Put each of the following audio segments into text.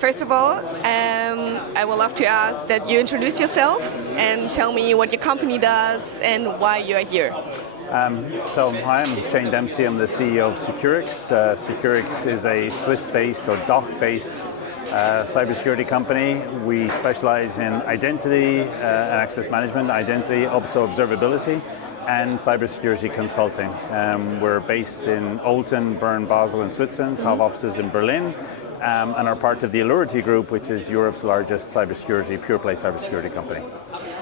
First of all, I would love to ask that you introduce yourself and tell me what your company does and why you are here. Hi, I'm Shane Dempsey. I'm the CEO of SECURIX. SECURIX is a Swiss-based or DACH-based cybersecurity company. We specialize in identity and access management, identity, also observability, and cybersecurity consulting. We're based in Olten, Bern, Basel in Switzerland, have offices in Berlin, and are part of the Allurity Group, which is Europe's largest cybersecurity, pure-play cybersecurity company.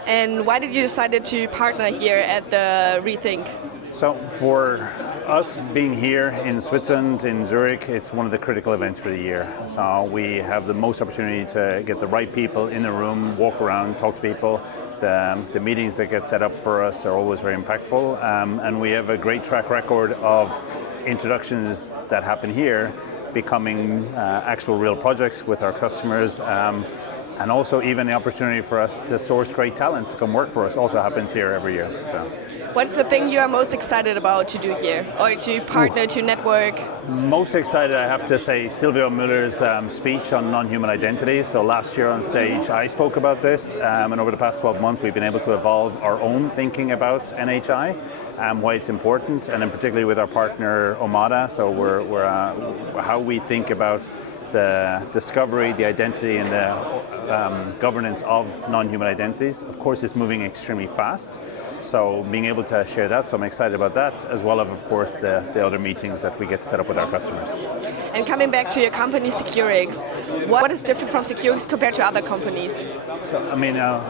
And why did you decide to partner here at the Rethink? So for us being here in Switzerland, in Zurich, it's one of the critical events for the year. So we have the most opportunity to get the right people in the room, walk around, talk to people. The meetings that get set up for us are always very impactful, and we have a great track record of introductions that happen here becoming actual real projects with our customers. And also even the opportunity for us to source great talent to come work for us also happens here every year. So. What's the thing you are most excited about to do here, or to partner, to network? Most excited, I have to say, Silvio Müller's speech on non-human identity. So last year on stage, I spoke about this, and over the past 12 months, we've been able to evolve our own thinking about NHI, why it's important, and in particularly with our partner Omada. So we're how we think about the discovery, the identity, and the governance of non-human identities. Of course, it's moving extremely fast, so being able to share that, so I'm excited about that, as well as, of course, the other meetings that we get to set up with our customers. And coming back to your company, SECURIX, what is different from SECURIX compared to other companies? So,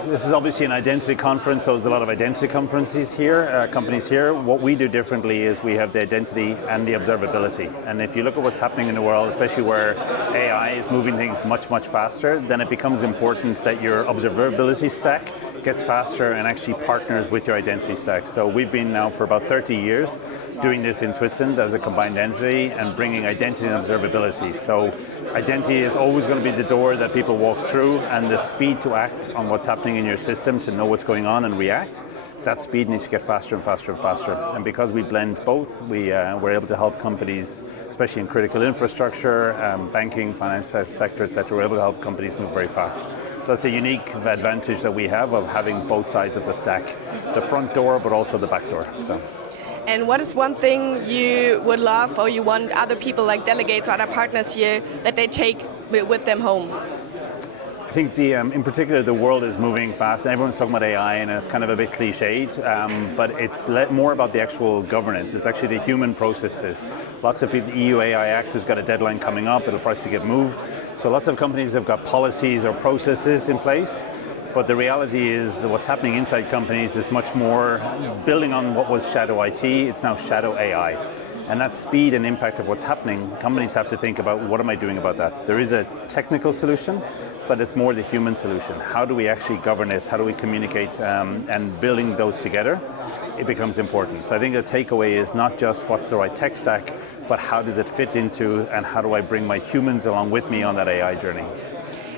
this is obviously an identity conference, so there's a lot of identity companies here. What we do differently is we have the identity and the observability. And if you look at what's happening in the world, especially where AI is moving things much, much faster, then it becomes important that your observability stack gets faster and actually partners with your identity stack. So we've been now for about 30 years doing this in Switzerland as a combined entity and bringing identity and observability. So identity is always going to be the door that people walk through, and the speed to act on what's happening in your system, to know what's going on and react, that speed needs to get faster and faster and faster. And because we blend both, we're able to help companies, especially in critical infrastructure, banking, finance sector, etc. We're able to help companies move very fast. That's a unique advantage that we have of having both sides of the stack, the front door, but also the back door. So. And what is one thing you would love, or you want other people like delegates or other partners here, that they take with them home? I think in particular, the world is moving fast. Everyone's talking about AI, and it's kind of a bit cliched, but it's more about the actual governance. It's actually the human processes. Lots of people, the EU AI Act has got a deadline coming up. It'll probably get moved. So lots of companies have got policies or processes in place. But the reality is what's happening inside companies is much more building on what was shadow IT. It's now shadow AI. And that speed and impact of what's happening, companies have to think about, what am I doing about that? There is a technical solution, but it's more the human solution. How do we actually govern this? How do we communicate? And building those together, it becomes important. So I think the takeaway is not just what's the right tech stack, but how does it fit into, and how do I bring my humans along with me on that AI journey?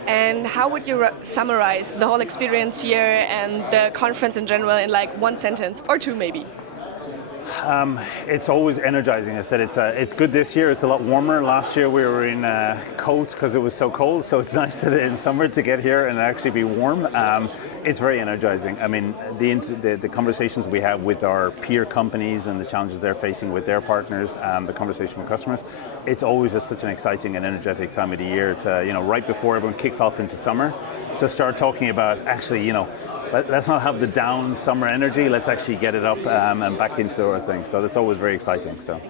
And how would you summarize the whole experience here and the conference in general in like one sentence, or two maybe? It's always energizing. I said it's good this year. It's a lot warmer. Last year we were in coats because it was so cold. So it's nice that in summer to get here and actually be warm. It's very energizing. I mean, the conversations we have with our peer companies and the challenges they're facing with their partners, the conversation with customers, it's always just such an exciting and energetic time of the year to, right before everyone kicks off into summer, to start talking about actually, let's not have the down summer energy. Let's actually get it up and back into our thing. So that's always very exciting. So.